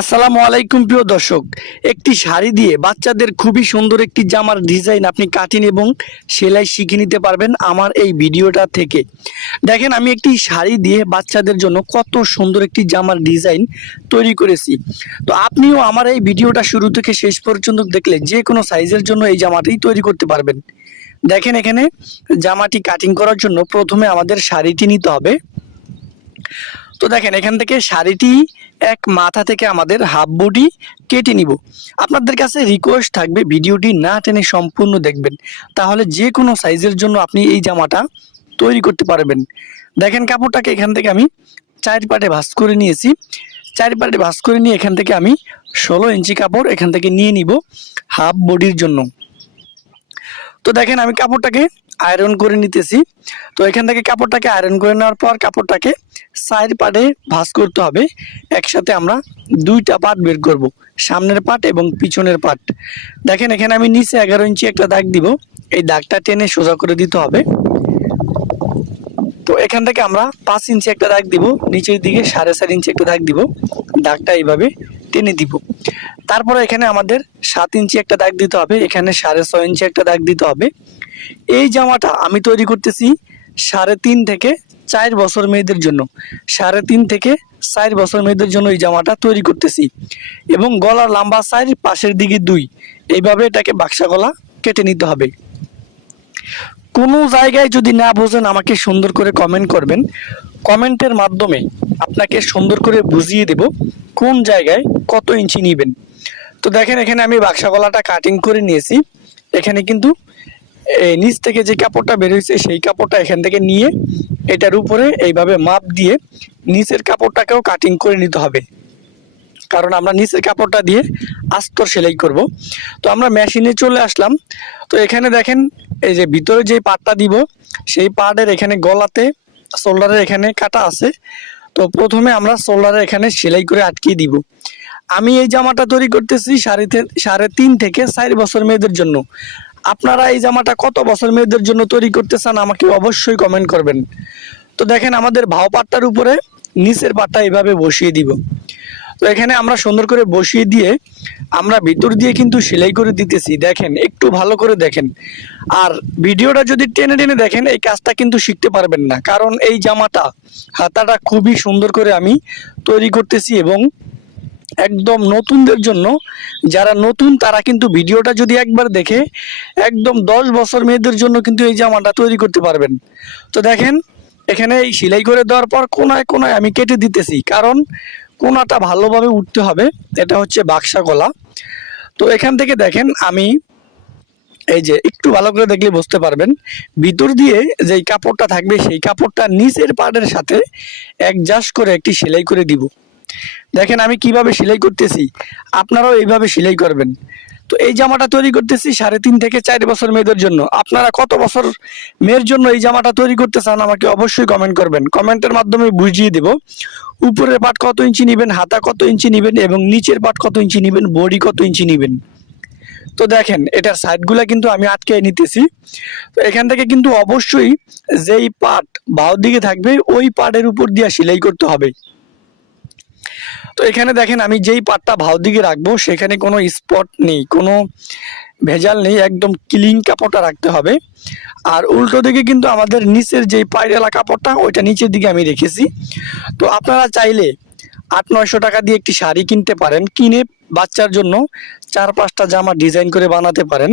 আসসালামু আলাইকুম প্রিয় দর্শক। একটি শাড়ি দিয়ে বাচ্চাদের খুবই সুন্দর একটি জামার ডিজাইন আপনি কাটিং এবং সেলাই শিখে নিতে পারবেন আমার এই ভিডিওটা থেকে। দেখেন, আমি একটি শাড়ি দিয়ে বাচ্চাদের জন্য কত সুন্দর একটি জামার ডিজাইন তৈরি করেছি। তো আপনিও আমার এই ভিডিওটা শুরু থেকে শেষ পর্যন্ত দেখলে যে কোনো সাইজের জন্য এই জামাটি তৈরি করতে পারবেন। দেখেন, এখানে জামাটি কাটিং করার জন্য প্রথমে আমাদের শাড়িটি নিতে হবে। তো দেখেন, এখান থেকে শাড়িটি এক মাথা থেকে আমাদের হাফ বডি কেটে নিব। আপনাদের কাছে রিকোয়েস্ট থাকবে, ভিডিওটি না টেনে সম্পূর্ণ দেখবেন। তাহলে যে কোনো সাইজের জন্য আপনি এই জামাটা তৈরি করতে পারবেন। দেখেন কাপড়টাকে এখান থেকে আমি চার পাটে ভাঁজ করে নিয়েছি। চার পাটে ভাঁজ করে নিয়ে এখান থেকে আমি ষোলো ইঞ্চি কাপড় এখান থেকে নিয়ে নিব হাফ বডির জন্য। তো দেখেন, আমি কাপড়টাকে আয়রন করে নিতেছি। তো এখান থেকে কাপড়টাকে আয়রন করে নেওয়ার পর কাপড়টাকে সাইড পার্টে ভাঁজ করতে হবে। একসাথে আমরা দুইটা পাট বের করব, সামনের পাট এবং পিছনের পাট। দেখেন, এখানে আমি নিচে এগারো ইঞ্চি একটা দাগ দিব। এই দাগটা টেনে সোজা করে দিতে হবে। তো এখান থেকে আমরা পাঁচ ইঞ্চি একটা দাগ দিব, নিচের দিকে সাড়ে চার ইঞ্চি একটা দাগ দিব। দাগটা এইভাবে টেনে দিব। তারপরে এখানে আমাদের সাত ইঞ্চি একটা দাগ দিতে হবে, এখানে সাড়ে ছয় ইঞ্চি একটা দাগ দিতে হবে। এই জামাটা আমি তৈরি করতেছি সাড়ে তিন থেকে চার বছর মেয়েদের জন্য। সাড়ে তিন থেকে চার বছর মেয়েদের জন্য এই জামাটা তৈরি করতেছি। এবং গলার লম্বা সাইজ পাশের দিকে দুই। এইভাবে এটাকে বাক্সা গলা কেটে নিতে হবে। কোনো জায়গায় যদি না বোঝেন, আমাকে সুন্দর করে কমেন্ট করবেন। কমেন্টের মাধ্যমে আপনাকে সুন্দর করে বুঝিয়ে দেব কোন জায়গায় কত ইঞ্চি নেবেন। তো দেখেন, এখানে আমি বাক্সা গলাটা কাটিং করে নিয়েছি। এখানে কিন্তু নিচ থেকে যে কাপড়টা বের হয়েছে, সেই কাপড়টা এখান থেকে নিয়ে এটার উপরে এইভাবে মাপ দিয়ে নিচের কাপড়টাকেও কাটিং করে নিতে হবে। কারণ আমরা নিচের কাপড়টা দিয়ে আস্তর সেলাই করব। তো আমরা মেশিনে চলে আসলাম। তো এখানে দেখেন এই যে ভিতরে যে পাটটা দিব, সেই পাটের এখানে গলাতে শোল্ডারের এখানে কাটা আছে। তো প্রথমে আমরা শোল্ডারের এখানে সেলাই করে আটকিয়ে দিব। আমি এই জামাটা তৈরি করতেছি সাড়ে সাড়ে তিন থেকে চার বছর মেয়েদের জন্য। আপনারা এই জামাটা কত বছর মেয়েদের জন্য তৈরি করতে চান আমাকে অবশ্যই কমেন্ট করবেন। তো দেখেন আমাদের ভাও পাটটার উপরে নিচের পাটটা এভাবে বসিয়ে দিব। তো এখানে আমরা সুন্দর করে বসিয়ে দিয়ে আমরা ভিতর দিয়ে কিন্তু সেলাই করে দিতেছি। দেখেন, একটু ভালো করে দেখেন। আর ভিডিওটা যদি টেনে টেনে দেখেন, এই কাজটা কিন্তু শিখতে পারবেন না। কারণ এই জামাটা, হাতাটা খুবই সুন্দর করে আমি তৈরি করতেছি এবং একদম নতুনদের জন্য যারা নতুন, তারা কিন্তু ভিডিওটা যদি একবার দেখে একদম দশ বছর মেয়েদের জন্য কিন্তু এই জামাটা তৈরি করতে পারবেন। তো দেখেন, এখানে এই সেলাই করে দেওয়ার পর কোনায় কোনায় আমি কেটে দিতেছি। কারণ কোনাটা ভালোভাবে উঠতে হবে। এটা হচ্ছে বাক্সা কলা তো এখান থেকে দেখেন, আমি এই যে একটু ভালো করে দেখলে বুঝতে পারবেন, ভিতর দিয়ে যেই কাপড়টা থাকবে, সেই কাপড়টা নিচের পাড়ের সাথে অ্যাডজাস্ট করে একটি সেলাই করে দিব। দেখেন আমি কীভাবে সেলাই করতেছি। আপনারাও এইভাবে সেলাই করবেন। তো এই জামাটা তৈরি করতেছি সাড়ে তিন থেকে চার বছর মেয়েদের জন্য। আপনারা কত বছর মেয়ের জন্য এই জামাটা তৈরি করতে চান আমাকে অবশ্যই কমেন্ট করবেন। কমেন্টের মাধ্যমে বুঝিয়ে দেব। উপরের পাট কত ইঞ্চি নেবেন, হাতা কত ইঞ্চি নেবেন এবং নিচের পাট কত ইঞ্চি নেবেন, বডি কত ইঞ্চি নেবেন। তো দেখেন, এটার সাইডগুলা কিন্তু আমি আটকে নিতেছি। তো এখান থেকে কিন্তু অবশ্যই যেই পাট বাও দিকে থাকবে, ওই পাটের উপর দিয়ে সেলাই করতে হবে। তো এখানে দেখেন আমি যেই পাটটা ভাও দিকে রাখব, সেখানে কোনো স্পট নেই, কোনো ভেজাল নেই, একদম ক্লিন কাপড়টা রাখতে হবে। আর উল্টো দিকে কিন্তু আমাদের নিচের যেই পায়রালা কাপড়টা, ওইটা নিচের দিকে আমি রেখেছি। তো আপনারা চাইলে আট, নয়শো টাকা দিয়ে একটি শাড়ি কিনতে পারেন, কিনে বাচ্চার জন্য চার, পাঁচটা জামা ডিজাইন করে বানাতে পারেন।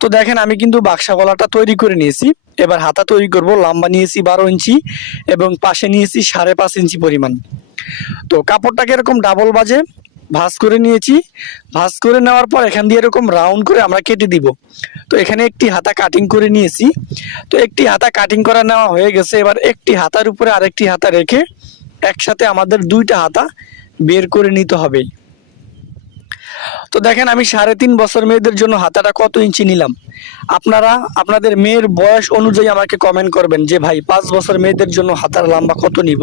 তো দেখেন, আমি কিন্তু বাক্সা গলাটা তৈরি করে নিয়েছি। এবার হাতা তৈরি করব, লম্বা নিয়েছি বারো ইঞ্চি এবং পাশে নিয়েছি সাড়ে পাঁচ ইঞ্চি পরিমাণ। তো কাপড়টাকে এরকম ডাবল বাজে, ভাঁজ করে নিয়েছি। ভাঁজ করে নেওয়ার পর এখান দিয়ে এরকম রাউন্ড করে আমরা কেটে দিব। তো এখানে একটি হাতা কাটিং করে নিয়েছি। তো একটি হাতা কাটিং করা নেওয়া হয়ে গেছে। এবার একটি হাতার উপরে আরেকটি হাতা রেখে একসাথে আমাদের দুইটা হাতা বের করে নিতে হবে। তো দেখেন আমি সাড়ে তিন বছর মেয়েদের জন্য হাতাটা কত ইঞ্চি নিলাম? আপনারা, আপনাদের মেয়ের বয়স অনুযায়ী আমাকে কমেন্ট করবেন যে, ভাই, পাঁচ বছর মেয়েদের জন্য হাতার লম্বা কত নিব?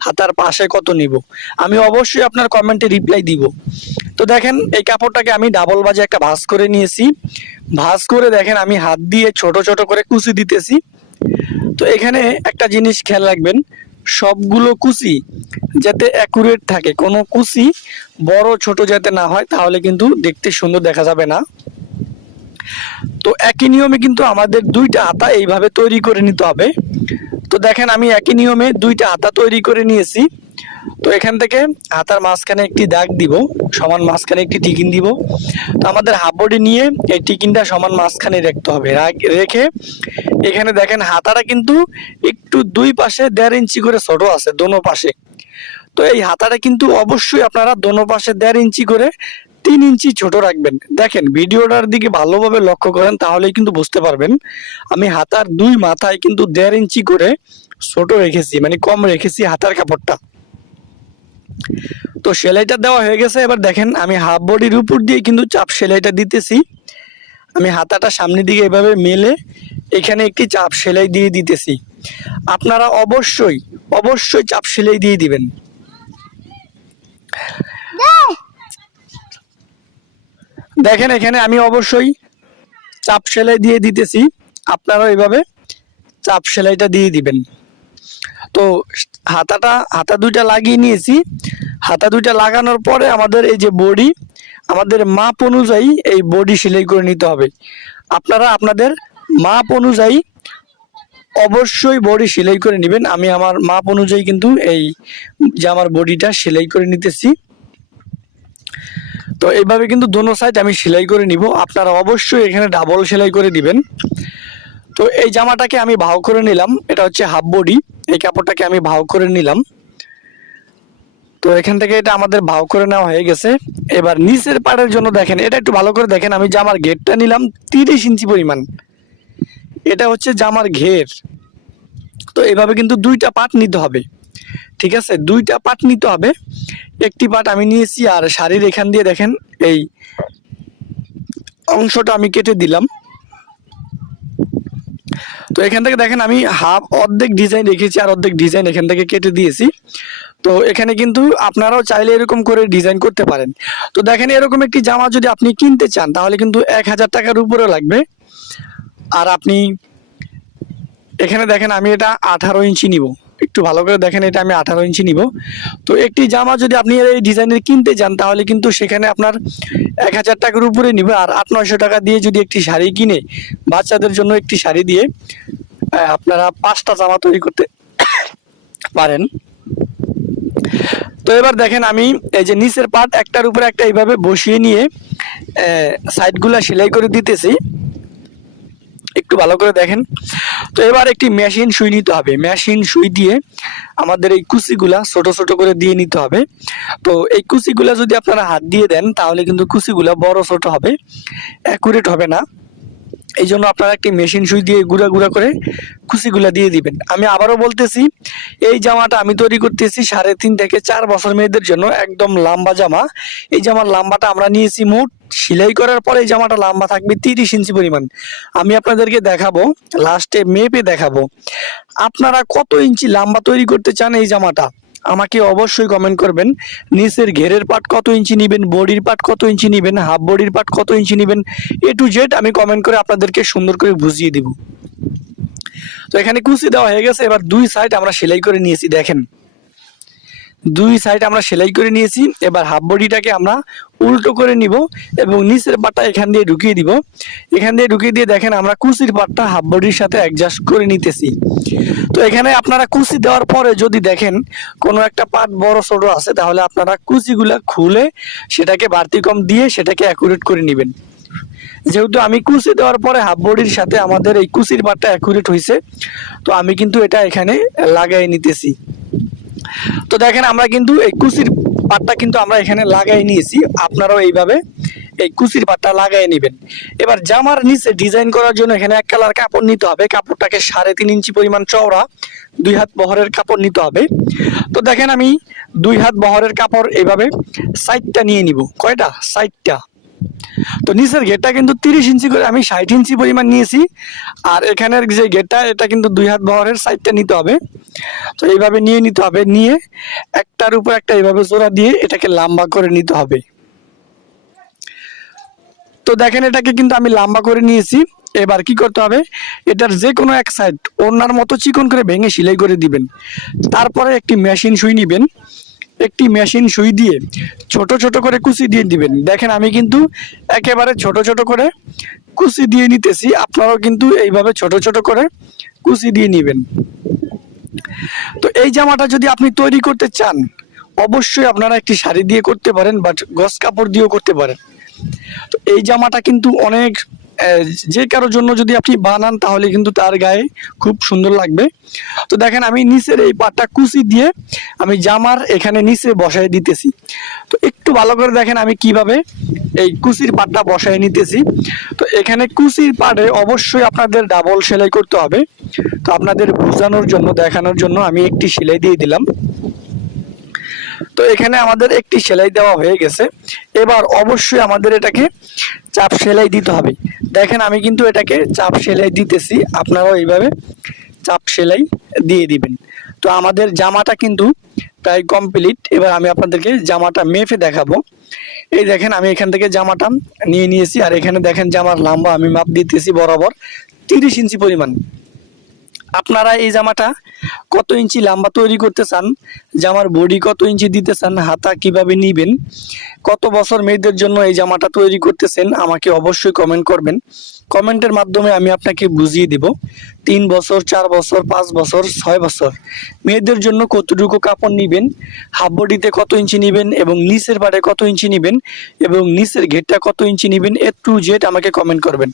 হাতার পাশে কত নিব? আমি অবশ্যই আপনার কমেন্টে রিপ্লাই দিব। তো দেখেন, এই কাপড়টাকে আমি ডাবল বাজে একটা ভাঁজ করে নিয়েছি। ভাঁজ করে দেখেন, আমি হাত দিয়ে ছোট ছোট করে কুচি দিতেছি। তো এখানে একটা জিনিস খেয়াল রাখবেন সবগুলো কুচি যাতে অ্যাকুরেট থাকে। কোনো কুচি বড়, ছোট যাতে না হয়, তাহলে কিন্তু দেখতে সুন্দর দেখা যাবে না। তো একই নিয়মে কিন্তু আমাদের দুইটা আতা এইভাবে তৈরি করে নিতে হবে। তো দেখেন, আমি একই নিয়মে দুইটা আতা তৈরি করে নিয়েছি। তো এখান থেকে হাতার মাঝখানে একটি দাগ দিব, সমান মাঝখানে একটি টিকিন দিব। তো আমাদের হাফ বডি নিয়ে এই টিকিনটা সমান মাঝখানে রাখতে হবে। রাখ- এখানে দেখেন হাতাটা কিন্তু একটু দুই পাশে দেড় ইঞ্চি করে ছোট আছে, দোনো পাশে। তো এই হাতাটা কিন্তু অবশ্যই আপনারা দোনো পাশে দেড় ইঞ্চি করে তিন ইঞ্চি ছোট রাখবেন। দেখেন ভিডিওটার দিকে ভালোভাবে লক্ষ্য করেন, তাহলেই কিন্তু বুঝতে পারবেন। আমি হাতার দুই মাথায় কিন্তু দেড় ইঞ্চি করে ছোট রেখেছি মানে কম রেখেছি হাতার কাপড়টা। তো সেলাইটা দেওয়া হয়ে গেছে। এবার দেখেন, আমি হাফ বডির উপর দিয়ে কিন্তু চাপ সেলাইটা দিতেছি। আমি হাতাটা সামনের দিকে এভাবে মেলে এখানে একটি চাপ সেলাই দিয়ে দিতেছি। আপনারা অবশ্যই অবশ্যই চাপ সেলাই দিয়ে দিবেন। দেখেন, এখানে আমি অবশ্যই চাপ সেলাই দিয়ে দিতেছি। আপনারা এভাবে চাপ সেলাইটা দিয়ে দিবেন। তো হাতাটা, হাতা দুইটা লাগিয়ে নিয়েছি। হাতা দুইটা লাগানোর পরে আমাদের এই যে বডি, আমাদের মাপ অনুযায়ী এই বডি সেলাই করে নিতে হবে। আপনারা আপনাদের মাপ অনুযায়ী অবশ্যই বডি সেলাই করে নেবেন। আমি আমার মাপ অনুযায়ী কিন্তু এই যে আমার বডিটা সেলাই করে নিতেছি। তো এইভাবে কিন্তু দোনো সাইড আমি সেলাই করে নিব। আপনারা অবশ্যই এখানে ডাবল সেলাই করে দিবেন। তো এই জামাটাকে আমি ভাও করে নিলাম। এটা হচ্ছে হাফ বডি এই কাপড়টাকে আমি ভাও করে নিলাম। তো এখান থেকে এটা আমাদের ভাও করে নেওয়া হয়ে গেছে। এবার নিচের পাড়ের জন্য দেখেন, এটা একটু ভালো করে দেখেন। আমি জামার ঘেরটা নিলাম তিরিশ ইঞ্চি পরিমাণ। এটা হচ্ছে জামার ঘের। তো এভাবে কিন্তু দুইটা পাট নিতে হবে। ঠিক আছে? দুইটা পাট নিতে হবে। একটি পাট আমি নিয়েছি আর শাড়ির এখান দিয়ে দেখেন, এই অংশটা আমি কেটে দিলাম। তো এখান থেকে দেখেন আমি হাফ অর্ধেক ডিজাইন রেখেছি আর অর্ধেক ডিজাইন এখান থেকে কেটে দিয়েছি। তো এখানে কিন্তু আপনারাও চাইলে এরকম করে ডিজাইন করতে পারেন। তো দেখেন এরকম একটি জামা যদি আপনি কিনতে চান, তাহলে কিন্তু এক হাজার টাকার উপরে লাগবে। আর আপনি এখানে দেখেন আমি এটা আঠারো ইঞ্চি নিব। একটু ভালো করে দেখেন, এটা আমি আঠারো ইঞ্চি নিব। তো একটি জামা যদি আপনি এই ডিজাইনের কিনতে যান, তাহলে কিন্তু সেখানে আপনার এক হাজার টাকার উপরে নিবে, আর আট নয়শো টাকা দিয়ে যদি একটি শাড়ি কিনে, বাচ্চাদের জন্য একটি শাড়ি দিয়ে আপনারা পাঁচটা জামা তৈরি করতে পারেন। তো এবার দেখেন আমি এই যে নিচের পার্ট একটার উপরে একটা এইভাবে বসিয়ে নিয়ে সাইডগুলা সেলাই করে দিতেছি। একটু ভালো করে দেখেন। তো এবার একটি মেশিন সুই নিতে হবে। মেশিন সুই দিয়ে আমাদের এই কুচিগুলা ছোট ছোট করে দিয়ে নিতে হবে। তো এই কুচিগুলা যদি আপনারা হাত দিয়ে দেন, তাহলে কিন্তু কুচিগুলা বড় ছোট হবে। অ্যাকুরেট হবে না। এই জন্য আপনারা একটি মেশিন সুই দিয়ে গুঁড়া গুঁড়া করে কুচিগুলা দিয়ে দিবেন। আমি আবারও বলতেছি, এই জামাটা আমি তৈরি করতেছি সাড়ে তিন থেকে চার বছর মেয়েদের জন্য একদম লম্বা জামা। এই জামার লম্বাটা আমরা নিয়েছি মোট সেলাই করার পরে এই জামাটা লম্বা থাকবে তিরিশ ইঞ্চি পরিমাণ। আমি আপনাদেরকে দেখাবো লাস্টে মেপে দেখাবো। আপনারা কত ইঞ্চি লম্বা তৈরি করতে চান এই জামাটা? আমাকে অবশ্যই কমেন্ট করবেন। নিচের ঘেরের পাট কত ইঞ্চি নেবেন, বডির পাট কত ইঞ্চি নেবেন হাফ বডির পাট কত ইঞ্চি নেবেন এ টু জেড আমি কমেন্ট করে আপনাদেরকে সুন্দর করে বুঝিয়ে দিব। তো এখানে কুচি দেওয়া হয়ে গেছে, এবার দুই সাইড আমরা সেলাই করে নিয়েছি, দেখেন। দুই সাইড আমরা সেলাই করে নিয়েছি, এবার হাফ বডিটাকে আমরা উল্টো করে নিব এবং নিচের পাটটা এখান দিয়ে ঢুকিয়ে দিব। এখান দিয়ে ঢুকিয়ে দিয়ে দেখেন আমরা কুচির পাটটা হাফ বডির সাথে অ্যাডজাস্ট করে নিতেছি। এখানে আপনারা কুচি দেওয়ার পরে যদি দেখেন কোনো একটা পাট বড় ছোট আছে, তাহলে আপনারা কুচিগুলা খুলে সেটাকে বাড়তি কম দিয়ে সেটাকে অ্যাকুরেট করে নেবেন। যেহেতু আমি কুচি দেওয়ার পরে হাফ বডির সাথে আমাদের এই কুচির পাটটা অ্যাকুরেট হয়েছে তো আমি কিন্তু এটা এখানে লাগাই নিতেছি। তো দেখেন আমরা কিন্তু এই কুচির পাটটা কিন্তু আমরা এখানে লাগাই নিয়েছি, আপনারাও এইভাবে এই কুচির পাটটা লাগাই নেবেন। এবার জামার নিচে ডিজাইন করার জন্য এখানে এক কালার কাপড় নিতে হবে। কাপড়টাকে সাড়ে তিন ইঞ্চি পরিমাণ চওড়া, দুই হাত বহরের কাপড় নিতে হবে। তো দেখেন আমি দুই হাত বহরের কাপড় এভাবে সাইডটা নিয়ে নিব। কয়টা? সাইডটা তো নিচের গেটটা কিন্তু তিরিশ ইঞ্চি করে, আমি ষাট ইঞ্চি পরিমাণ নিয়েছি। আর এখানের যে গেটটা এটা কিন্তু দুই হাত বহরের সাইডটা নিতে হবে। তো এইভাবে নিয়ে নিতে হবে। নিয়ে একটার উপর একটা এইভাবে জোড়া দিয়ে এটাকে লম্বা করে নিতে হবে। তো দেখেন এটাকে কিন্তু আমি লম্বা করে নিয়েছি। এবার কি করতে হবে? এটার যে কোনো এক সাইড ওনার মতো চিকন করে ভেঙে সেলাই করে দিবেন। তারপরে একটি মেশিন সুই নেবেন। একটি মেশিন সুই দিয়ে ছোট ছোট করে কুচি দিয়ে দিবেন। দেখেন আমি কিন্তু একেবারে ছোট ছোট করে কুচি দিয়ে নিতেছি। আপনারাও কিন্তু এইভাবে ছোট ছোট করে কুচি দিয়ে নেবেন। তো এই জামাটা যদি আপনি তৈরি করতে চান, অবশ্যই আপনারা একটি শাড়ি দিয়ে করতে পারেন বাট গস কাপড় দিয়েও করতে পারেন। এই জামাটা কিন্তু অনেক যে কারোর জন্য যদি আপনি বানান তাহলে কিন্তু তার গায়ে খুব সুন্দর লাগবে। তো দেখেন আমি নিচের এই পাটটা কুচি দিয়ে আমি জামার এখানে নিচে বসাই দিতেছি। তো একটু ভালো করে দেখেন আমি কীভাবে এই কুচির পাটটা বসাই নিতেছি। তো এখানে কুচির পাটে অবশ্যই আপনাদের ডাবল সেলাই করতে হবে। তো আপনাদের বোঝানোর জন্য, দেখানোর জন্য আমি একটি সেলাই দিয়ে দিলাম। তো এখানে আমাদের একটি সেলাই দেওয়া হয়ে গেছে। এবার অবশ্যই আমাদের এটাকে চাপ সেলাই দিতে হবে। দেখেন আমি কিন্তু এটাকে চাপ সেলাই দিতেছি, আপনারাও এইভাবে চাপ সেলাই দিয়ে দিবেন। তো আমাদের জামাটা কিন্তু প্রায় কমপ্লিট এবার আমি আপনাদেরকে জামাটা মেপে দেখাবো। এই দেখেন আমি এখান থেকে জামাটা নিয়ে নিয়েছি, আর এখানে দেখেন জামার লম্বা আমি মাপ দিতেছি বরাবর তিরিশ ইঞ্চি পরিমাণ। আপনারা এই জামাটা কত ইঞ্চি লম্বা তৈরি করতে চান? জামার বডি কত ইঞ্চি দিতে চান? হাতা কীভাবে নিবেন? কত বছর মেয়েদের জন্য এই জামাটা তৈরি করতেছেন? আমাকে অবশ্যই কমেন্ট করবেন। কমেন্টের মাধ্যমে আমি আপনাকে বুঝিয়ে দেব। তিন বছর, চার বছর, পাঁচ বছর, ছয় বছর, মেয়েদের জন্য কতটুকু কাপড় নিবেন? হাফ বডিতে কত ইঞ্চি নিবেন? এবং নিচের পাড়ে কত ইঞ্চি নিবেন? এবং নিচের ঘেরটা কত ইঞ্চি নিবেন? এ টু জেড আমাকে কমেন্ট করবেন।